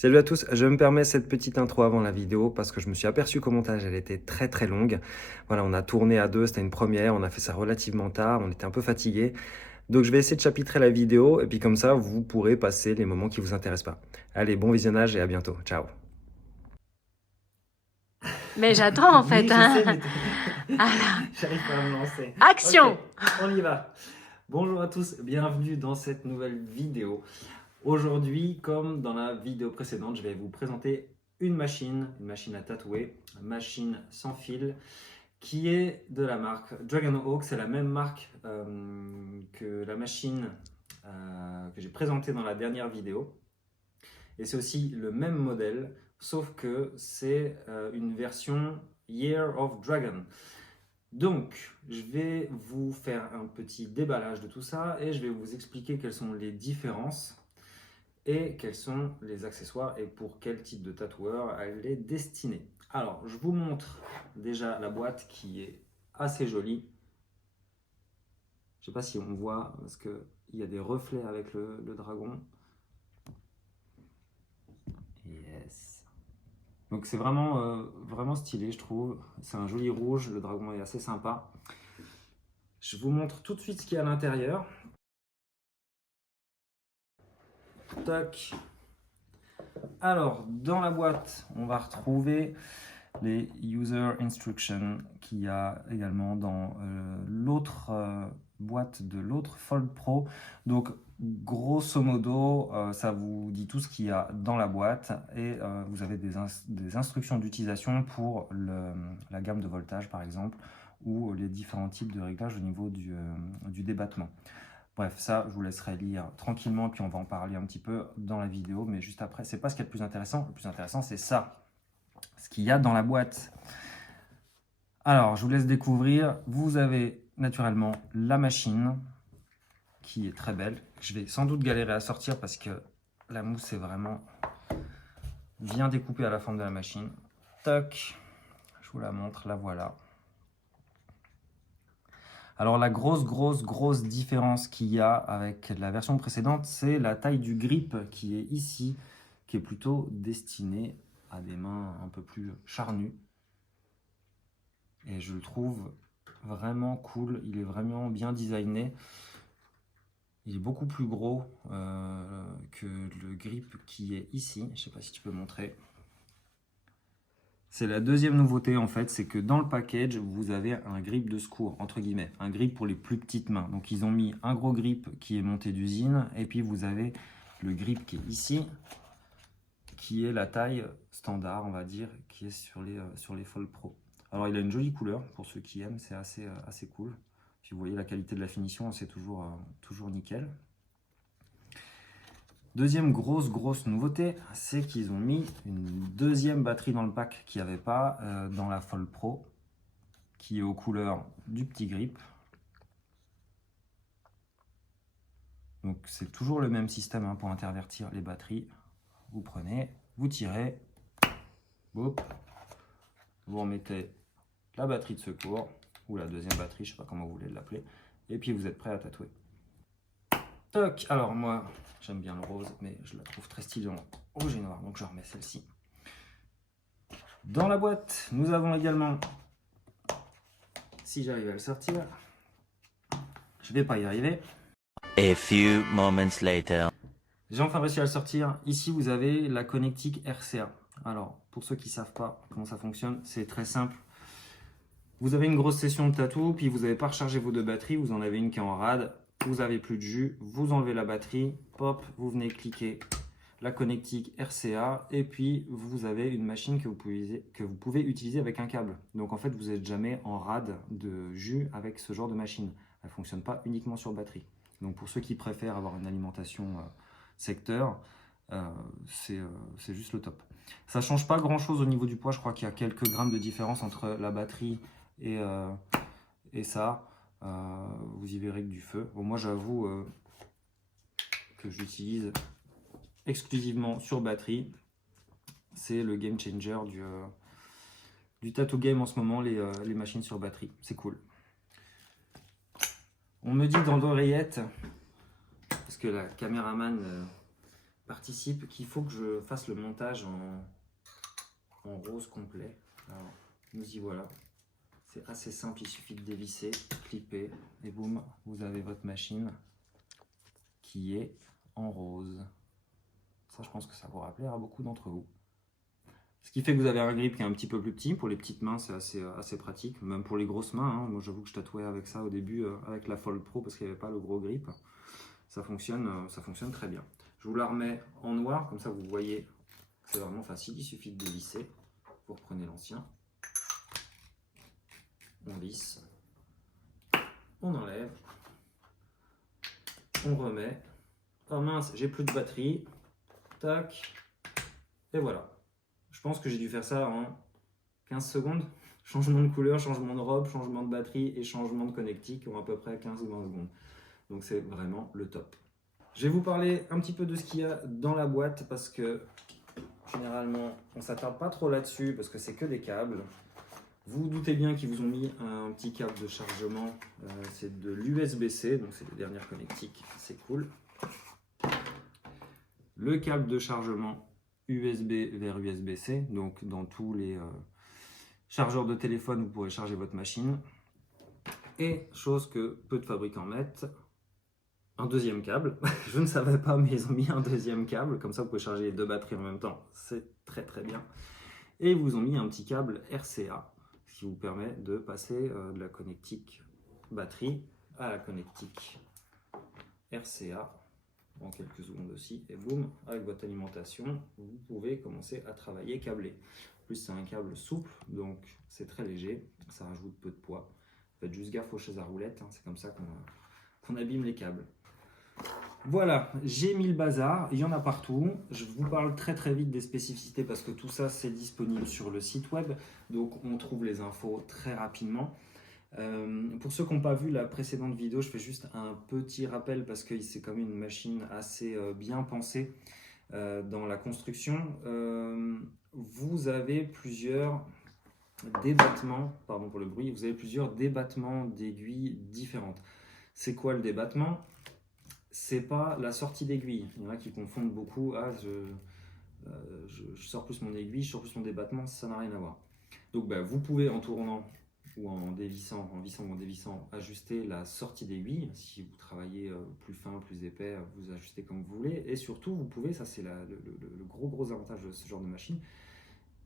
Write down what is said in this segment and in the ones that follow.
Salut à tous, je me permets cette petite intro avant la vidéo parce que je me suis aperçu qu'au montage elle était très longue. Voilà, on a tourné à deux, c'était une première, on a fait ça relativement tard, on était un peu fatigué. Donc je vais essayer de chapitrer la vidéo et puis comme ça vous pourrez passer les moments qui vous intéressent pas. Allez, bon visionnage et à bientôt, ciao. Mais j'attends en fait. Oui, je sais, mais Alors, j'arrive pas à me lancer. action! Ok, on y va. Bonjour à tous, bienvenue dans cette nouvelle vidéo. Aujourd'hui, comme dans la vidéo précédente, je vais vous présenter une machine à tatouer, une machine sans fil, qui est de la marque Dragon Hawk. C'est la même marque que la machine que j'ai présentée dans la dernière vidéo. Et c'est aussi le même modèle, sauf que c'est une version Year of Dragon. Donc, je vais vous faire un petit déballage de tout ça et je vais vous expliquer quelles sont les différences et quels sont les accessoires et pour quel type de tatoueur elle est destinée. Alors, je vous montre déjà la boîte qui est assez jolie. Je ne sais pas si on voit parce qu'il y a des reflets avec le dragon. Yes. Donc c'est vraiment stylé, je trouve. C'est un joli rouge, le dragon est assez sympa. Je vous montre tout de suite ce qu'il y a à l'intérieur. Tac. Alors, dans la boîte, on va retrouver les User Instructions qu'il y a également dans l'autre boîte de l'autre Fold Pro. Donc, grosso modo, ça vous dit tout ce qu'il y a dans la boîte et vous avez des instructions d'utilisation pour la gamme de voltage, par exemple, ou les différents types de réglages au niveau du débattement. Bref, ça, je vous laisserai lire tranquillement, puis on va en parler un petit peu dans la vidéo, mais juste après, c'est pas ce qui est le plus intéressant. Le plus intéressant, c'est ça, ce qu'il y a dans la boîte. Alors, je vous laisse découvrir. Vous avez naturellement la machine, qui est très belle. Je vais sans doute galérer à sortir parce que la mousse est vraiment bien découpée à la forme de la machine. Toc, je vous la montre, la voilà. Alors la grosse différence qu'il y a avec la version précédente, c'est la taille du grip qui est ici, qui est plutôt destiné à des mains un peu plus charnues. Et je le trouve vraiment cool, il est vraiment bien designé. Il est beaucoup plus gros que le grip qui est ici. Je ne sais pas si tu peux montrer. C'est la deuxième nouveauté en fait, c'est que dans le package, vous avez un grip de secours, entre guillemets, un grip pour les plus petites mains. Donc ils ont mis un gros grip qui est monté d'usine, et puis vous avez le grip qui est ici, qui est la taille standard, on va dire, qui est sur les Fold Pro. Alors il a une jolie couleur, pour ceux qui aiment, c'est assez cool. Puis vous voyez la qualité de la finition, c'est toujours nickel. Deuxième grosse nouveauté, c'est qu'ils ont mis une deuxième batterie dans le pack qu'il n'y avait pas dans la Fold Pro, qui est aux couleurs du petit grip. Donc c'est toujours le même système hein, pour intervertir les batteries. Vous prenez, vous tirez, boop, vous remettez la batterie de secours, ou la deuxième batterie, je ne sais pas comment vous voulez l'appeler, et puis vous êtes prêt à tatouer. Toc. Alors moi, j'aime bien le rose, mais je la trouve très stylée en rouge et noir, donc je remets celle-ci. Dans la boîte, nous avons également, si j'arrive à le sortir, je vais pas y arriver. A few moments later. J'ai enfin réussi à le sortir. Ici, vous avez la connectique RCA. Alors, pour ceux qui ne savent pas comment ça fonctionne, c'est très simple. Vous avez une grosse session de tatou, puis vous n'avez pas rechargé vos deux batteries, vous en avez une qui est en rade, vous avez plus de jus, vous enlevez la batterie, pop, vous venez cliquer la connectique RCA, et puis vous avez une machine que vous pouvez utiliser avec un câble. Donc en fait, vous n'êtes jamais en rade de jus avec ce genre de machine. Elle ne fonctionne pas uniquement sur batterie. Donc pour ceux qui préfèrent avoir une alimentation secteur, c'est juste le top. Ça ne change pas grand chose au niveau du poids, je crois qu'il y a quelques grammes de différence entre la batterie et ça. Vous y verrez que du feu. Bon, moi j'avoue que j'utilise exclusivement sur batterie. C'est le game changer du tattoo game en ce moment, les machines sur batterie. C'est cool. On me dit dans l'oreillette, parce que la caméraman participe qu'il faut que je fasse le montage en rose complet. Alors, nous y voilà. C'est assez simple, il suffit de dévisser, clipper et boum, vous avez votre machine qui est en rose. Ça, je pense que ça pourra plaire à beaucoup d'entre vous. Ce qui fait que vous avez un grip qui est un petit peu plus petit. Pour les petites mains, c'est assez pratique. Même pour les grosses mains, hein. Moi, j'avoue que je tatouais avec ça au début, avec la Fold Pro, parce qu'il n'y avait pas le gros grip. Ça fonctionne très bien. Je vous la remets en noir, comme ça vous voyez que c'est vraiment facile. Il suffit de dévisser. Vous reprenez l'ancien. On visse. On enlève. On remet. Oh mince, j'ai plus de batterie. Tac. Et voilà. Je pense que j'ai dû faire ça en 15 secondes. Changement de couleur, changement de robe, changement de batterie et changement de connectique en à peu près 15 ou 20 secondes. Donc c'est vraiment le top. Je vais vous parler un petit peu de ce qu'il y a dans la boîte parce que généralement on ne s'attarde pas trop là-dessus parce que c'est que des câbles. Vous vous doutez bien qu'ils vous ont mis un petit câble de chargement. C'est de l'USB-C, donc c'est les dernières connectiques, c'est cool. Le câble de chargement USB vers USB-C, donc dans tous les chargeurs de téléphone, vous pourrez charger votre machine. Et chose que peu de fabricants mettent, un deuxième câble. Je ne savais pas, mais ils ont mis un deuxième câble, comme ça vous pouvez charger les deux batteries en même temps, c'est très très bien. Et ils vous ont mis un petit câble RCA, ce qui vous permet de passer de la connectique batterie à la connectique RCA en quelques secondes aussi, et boum, avec votre alimentation, vous pouvez commencer à travailler câblé. En plus, c'est un câble souple, donc c'est très léger, ça rajoute peu de poids. Faites juste gaffe aux chaises à roulettes, hein, c'est comme ça qu'on abîme les câbles. Voilà, j'ai mis le bazar, il y en a partout. Je vous parle très très vite des spécificités parce que tout ça c'est disponible sur le site web, donc on trouve les infos très rapidement. Pour ceux qui n'ont pas vu la précédente vidéo, je fais juste un petit rappel parce que c'est quand même une machine assez bien pensée dans la construction. Vous avez plusieurs débattements, pardon pour le bruit, vous avez plusieurs débattements d'aiguilles différentes. C'est quoi le débattement? C'est pas la sortie d'aiguille. Il y en a qui confondent beaucoup. Ah, je sors plus mon aiguille, je sors plus mon débattement, ça n'a rien à voir. Donc vous pouvez en tournant ou en dévissant, en vissant ou en dévissant, ajuster la sortie d'aiguille. Si vous travaillez plus fin, plus épais, vous ajustez comme vous voulez. Et surtout, vous pouvez, ça c'est le gros avantage de ce genre de machine.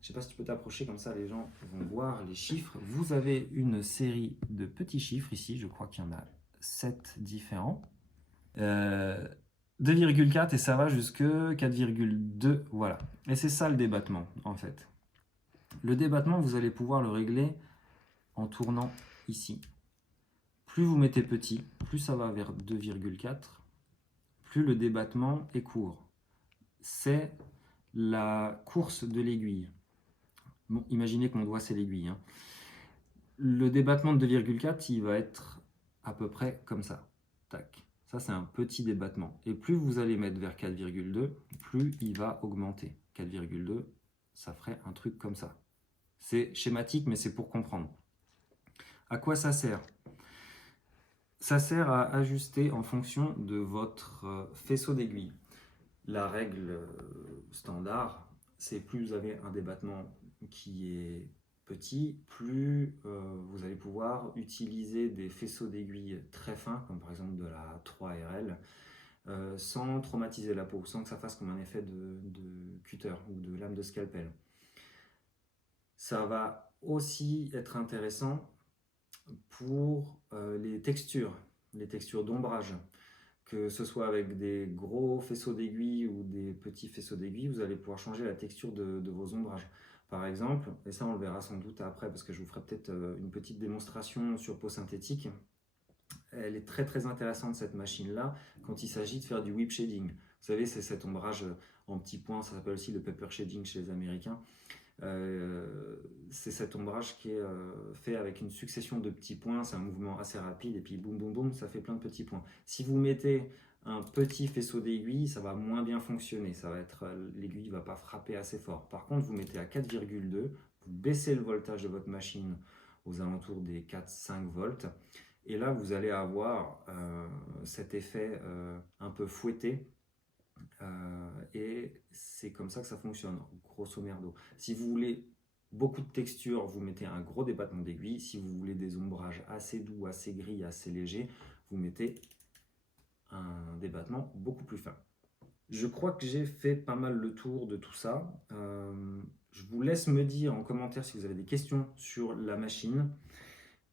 Je ne sais pas si tu peux t'approcher comme ça, les gens vont voir les chiffres. Vous avez une série de petits chiffres ici, je crois qu'il y en a 7 différents. 2,4 et ça va jusque 4,2, voilà. Et c'est ça le débattement en fait. Le débattement, vous allez pouvoir le régler en tournant ici. Plus vous mettez petit, plus ça va vers 2,4, plus le débattement est court. C'est la course de l'aiguille. Bon, imaginez que mon doigt c'est l'aiguille. Hein. Le débattement de 2,4, il va être à peu près comme ça. Tac. Ça, c'est un petit débattement. Et plus vous allez mettre vers 4,2, plus il va augmenter. 4,2, ça ferait un truc comme ça. C'est schématique, mais c'est pour comprendre. À quoi ça sert? Ça sert à ajuster en fonction de votre faisceau d'aiguille. La règle standard, c'est plus vous avez un débattement qui est petit, plus vous allez pouvoir utiliser des faisceaux d'aiguille très fins, comme par exemple de la 3RL, sans traumatiser la peau, sans que ça fasse comme un effet de cutter ou de lame de scalpel. Ça va aussi être intéressant pour les textures d'ombrage. Que ce soit avec des gros faisceaux d'aiguille ou des petits faisceaux d'aiguille, vous allez pouvoir changer la texture de vos ombrages. Par exemple, et ça on le verra sans doute après parce que je vous ferai peut-être une petite démonstration sur peau synthétique. Elle est très très intéressante cette machine-là quand il s'agit de faire du whip shading. Vous savez, c'est cet ombrage en petits points, ça s'appelle aussi le pepper shading chez les Américains. C'est cet ombrage qui est fait avec une succession de petits points, c'est un mouvement assez rapide et puis boum boum boum, ça fait plein de petits points. Si vous mettez un petit faisceau d'aiguille, ça va moins bien fonctionner, l'aiguille ne va pas frapper assez fort. Par contre, vous mettez à 4,2, vous baissez le voltage de votre machine aux alentours des 4-5 volts et là vous allez avoir cet effet un peu fouetté Et c'est comme ça que ça fonctionne, grosso merdo. Si vous voulez beaucoup de texture, vous mettez un gros débattement d'aiguille. Si vous voulez des ombrages assez doux, assez gris, assez légers, vous mettez un débattement beaucoup plus fin. Je crois que j'ai fait pas mal le tour de tout ça. Je vous laisse me dire en commentaire si vous avez des questions sur la machine.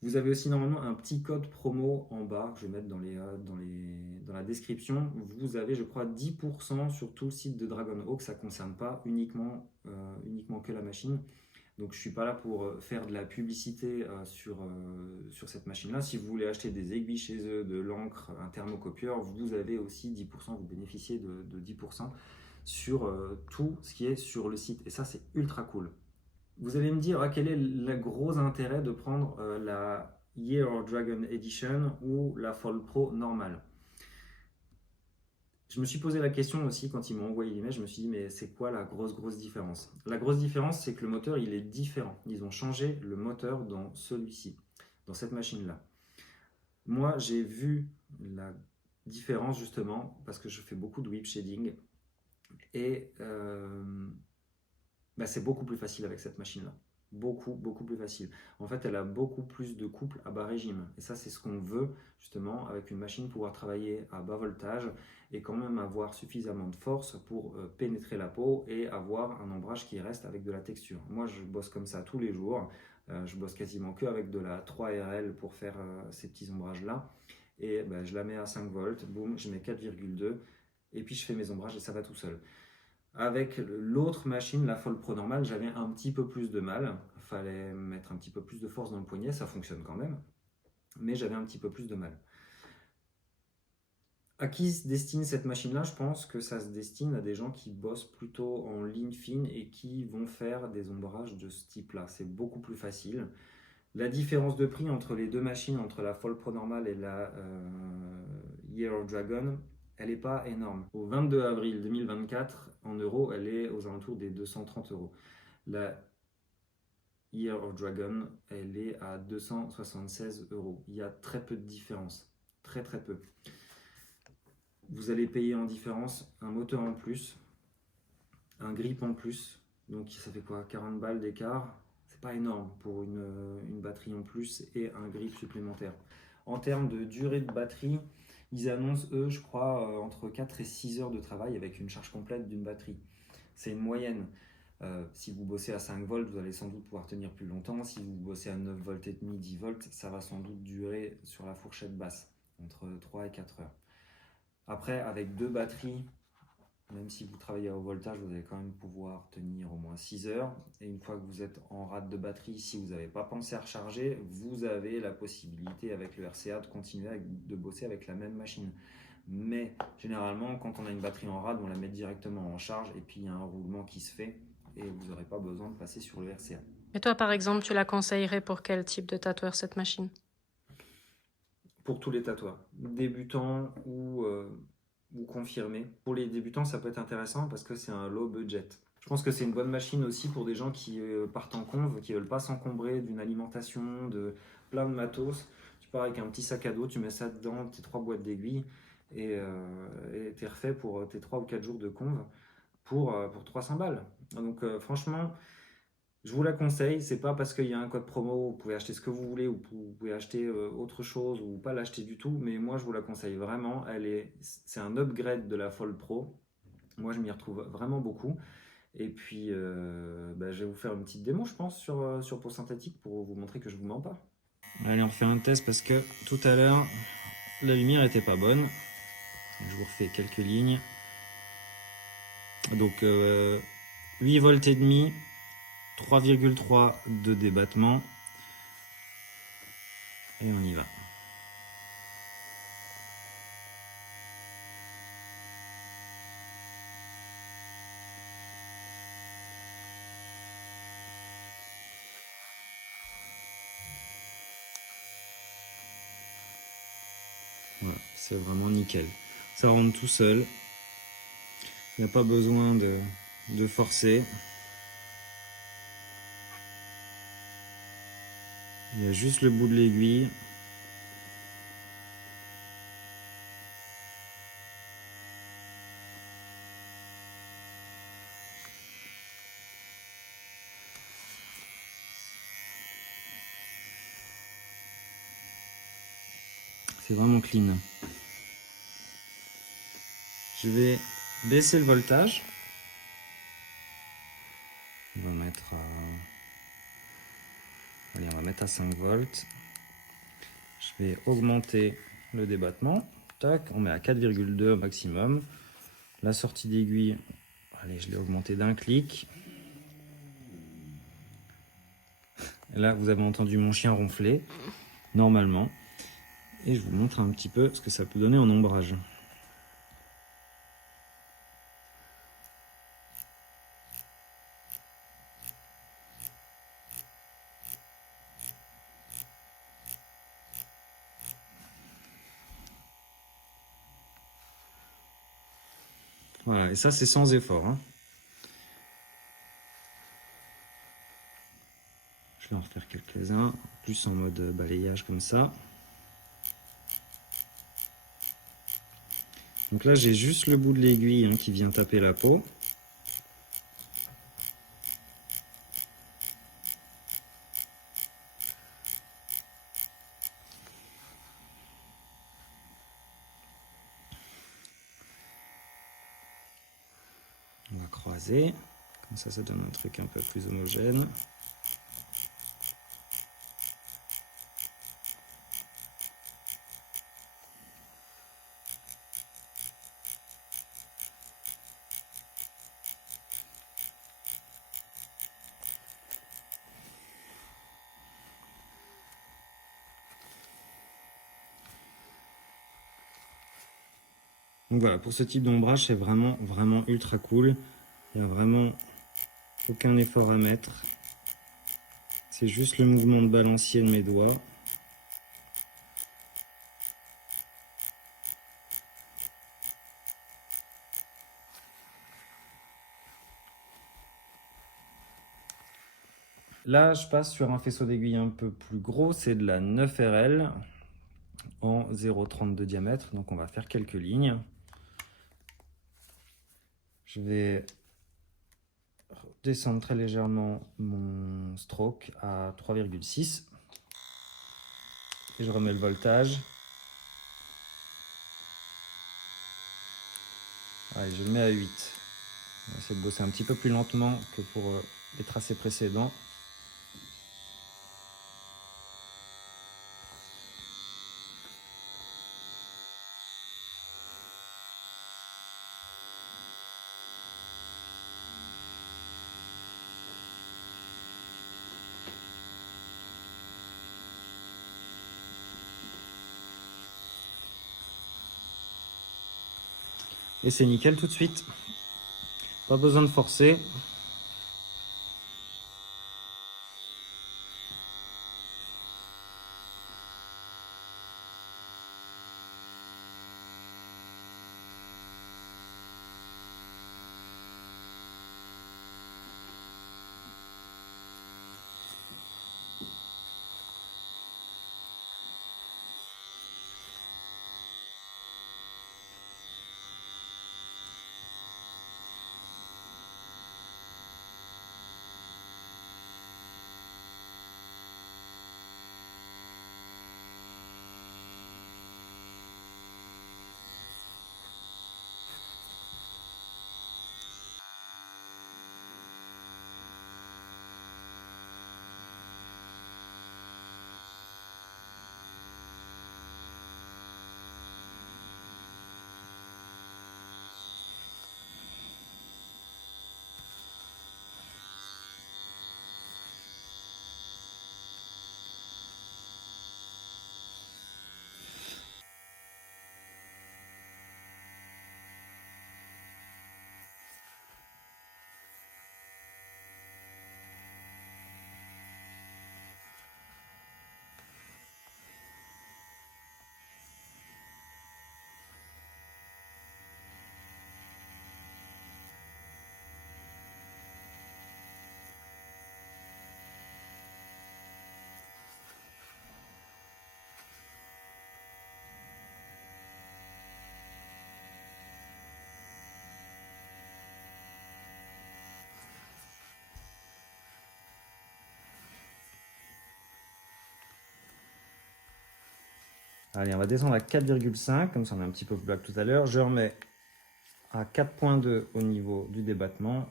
Vous avez aussi normalement un petit code promo en bas, que je vais mettre dans la description. Vous avez, je crois, 10% sur tout le site de Dragon Hawk. Ça ne concerne pas uniquement que la machine. Donc je ne suis pas là pour faire de la publicité sur cette machine-là. Si vous voulez acheter des aiguilles chez eux, de l'encre, un thermocopieur, vous avez aussi 10%, vous bénéficiez de 10% sur tout ce qui est sur le site. Et ça, c'est ultra cool. Vous allez me dire quel est le gros intérêt de prendre la Year of Dragon Edition ou la Fall Pro normale. Je me suis posé la question aussi quand ils m'ont envoyé l'email, je me suis dit mais c'est quoi la grosse différence? La grosse différence c'est que le moteur il est différent. Ils ont changé le moteur dans celui-ci, dans cette machine-là. Moi j'ai vu la différence justement parce que je fais beaucoup de whip shading et c'est beaucoup plus facile avec cette machine-là. Beaucoup plus facile. En fait, elle a beaucoup plus de couple à bas régime. Et ça, c'est ce qu'on veut, justement, avec une machine, pouvoir travailler à bas voltage et quand même avoir suffisamment de force pour pénétrer la peau et avoir un ombrage qui reste avec de la texture. Moi, je bosse comme ça tous les jours. Je bosse quasiment que avec de la 3RL pour faire ces petits ombrages-là. Et je la mets à 5 volts, boum, je mets 4,2 et puis je fais mes ombrages et ça va tout seul. Avec l'autre machine, la Fall Pro normale, j'avais un petit peu plus de mal. Il fallait mettre un petit peu plus de force dans le poignet, ça fonctionne quand même. Mais j'avais un petit peu plus de mal. À qui se destine cette machine-là? Je pense que ça se destine à des gens qui bossent plutôt en ligne fine et qui vont faire des ombrages de ce type-là. C'est beaucoup plus facile. La différence de prix entre les deux machines, entre la Fall Pro normale et la Year of Dragon, elle n'est pas énorme. Au 22 avril 2024, en euros, elle est aux alentours des 230 euros. La Year of Dragon, elle est à 276 euros. Il y a très peu de différence. Très peu. Vous allez payer en différence un moteur en plus, un grip en plus. Donc ça fait quoi? 40 balles d'écart. C'est pas énorme pour une batterie en plus et un grip supplémentaire. En termes de durée de batterie, ils annoncent, eux, je crois, entre 4 et 6 heures de travail avec une charge complète d'une batterie. C'est une moyenne. Si vous bossez à 5 volts, vous allez sans doute pouvoir tenir plus longtemps. Si vous bossez à 9 volts et demi, 10 volts, ça va sans doute durer sur la fourchette basse, entre 3 et 4 heures. Après, avec deux batteries, même si vous travaillez au voltage, vous allez quand même pouvoir tenir au moins 6 heures. Et une fois que vous êtes en rate de batterie, si vous n'avez pas pensé à recharger, vous avez la possibilité avec le RCA de continuer de bosser avec la même machine. Mais généralement, quand on a une batterie en rade, on la met directement en charge et puis il y a un roulement qui se fait et vous n'aurez pas besoin de passer sur le RCA. Et toi, par exemple, tu la conseillerais pour quel type de tatoueur, cette machine? Pour tous les tatoueurs, débutants ou confirmés. Pour les débutants, ça peut être intéressant parce que c'est un low budget. Je pense que c'est une bonne machine aussi pour des gens qui partent en conv, qui ne veulent pas s'encombrer d'une alimentation, de plein de matos. Tu pars avec un petit sac à dos, tu mets ça dedans, tes 3 boîtes d'aiguilles et t'es refait pour tes 3 ou 4 jours de conv pour 300 balles. Donc franchement, je vous la conseille. C'est pas parce qu'il y a un code promo, vous pouvez acheter ce que vous voulez, ou vous pouvez acheter autre chose ou pas l'acheter du tout, mais moi je vous la conseille vraiment. C'est un upgrade de la Fall Pro. Moi je m'y retrouve vraiment beaucoup. Et puis je vais vous faire une petite démo, je pense, sur peau synthétique pour vous montrer que je vous mens pas. Allez, on refait un test parce que tout à l'heure la lumière était pas bonne. Je vous refais quelques lignes. Donc 8 volts et demi, 3,3 de débattement et on y va. Voilà, c'est vraiment nickel. Ça rentre tout seul. Il n'y a pas besoin de forcer. Il y a juste le bout de l'aiguille. C'est vraiment clean. Je vais baisser le voltage. On va mettre à... Allez, on va mettre à 5 volts. Je vais augmenter le débattement. Tac, on met à 4,2 au maximum. La sortie d'aiguille, allez, je l'ai augmenté d'un clic. Et là, vous avez entendu mon chien ronfler, normalement. Et je vous montre un petit peu ce que ça peut donner en ombrage. Voilà, et ça c'est sans effort, hein. Je vais en refaire quelques-uns, plus en mode balayage comme ça. Donc là j'ai juste le bout de l'aiguille, hein, qui vient taper la peau. On va croiser, comme ça donne un truc un peu plus homogène. Donc voilà, pour ce type d'ombrage, c'est vraiment ultra cool. Il n'y a vraiment aucun effort à mettre. C'est juste le mouvement de balancier de mes doigts. Là, je passe sur un faisceau d'aiguille un peu plus gros, c'est de la 9RL en 0,32 de diamètre. Donc on va faire quelques lignes. Je vais descendre très légèrement mon stroke à 3,6 et je remets le voltage. Allez, je le mets à 8. On va essayer de bosser un petit peu plus lentement que pour les tracés précédents. Et c'est nickel tout de suite. Pas besoin de forcer. Allez, on va descendre à 4,5, comme ça on est un petit peu plus bas que tout à l'heure. Je remets à 4,2 au niveau du débattement.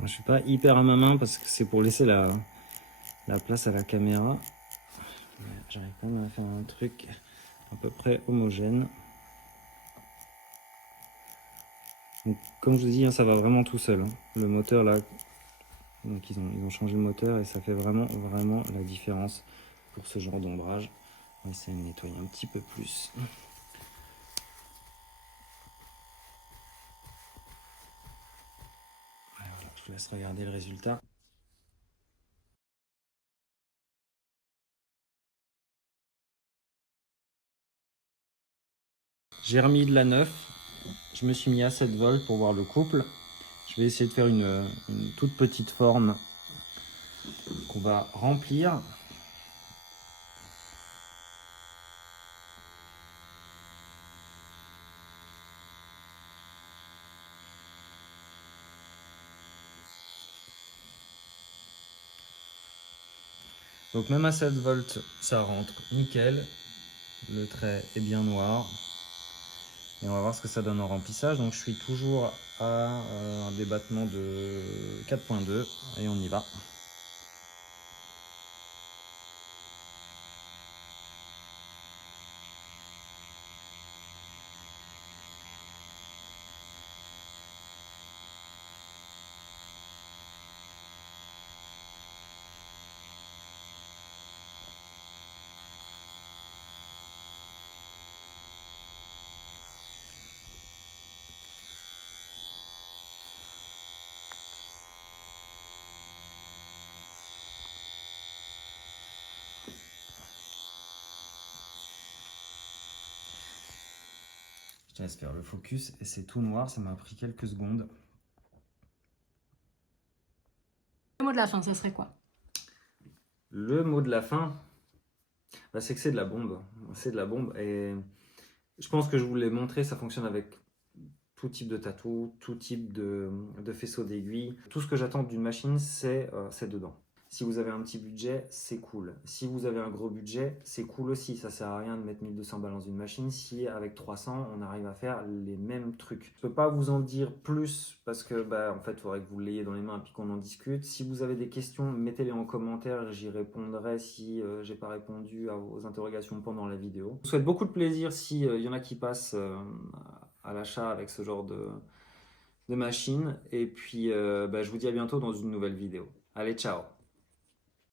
Je suis pas hyper à ma main parce que c'est pour laisser la place à la caméra. J'arrive quand même à faire un truc à peu près homogène. Donc, comme je vous dis, hein, ça va vraiment tout seul. Hein. Le moteur là, donc ils ont changé le moteur et ça fait vraiment la différence pour ce genre d'ombrage. On va essayer de nettoyer un petit peu plus. Voilà, je vous laisse regarder le résultat. J'ai remis de la 9, je me suis mis à 7 volts pour voir le couple. Je vais essayer de faire une toute petite forme qu'on va remplir. Donc même à 7 volts, ça rentre nickel. Le trait est bien noir. Et on va voir ce que ça donne en remplissage. Donc je suis toujours à un débattement de 4,2 et on y va. Je te laisse faire le focus et c'est tout noir, ça m'a pris quelques secondes. Le mot de la fin, ça serait quoi? Le mot de la fin, bah, c'est que c'est de la bombe. C'est de la bombe et je pense que je vous l'ai montré, ça fonctionne avec tout type de tatou, tout type de faisceau d'aiguille. Tout ce que j'attends d'une machine, c'est dedans. Si vous avez un petit budget, c'est cool. Si vous avez un gros budget, c'est cool aussi. Ça sert à rien de mettre 1200 balles dans une machine si avec 300, on arrive à faire les mêmes trucs. Je peux pas vous en dire plus parce que en fait, il faudrait que vous l'ayez dans les mains et puis qu'on en discute. Si vous avez des questions, mettez-les en commentaire. J'y répondrai si j'ai pas répondu à vos interrogations pendant la vidéo. Je vous souhaite beaucoup de plaisir si y en a qui passent à l'achat avec ce genre de machine. Et puis, je vous dis à bientôt dans une nouvelle vidéo. Allez, ciao!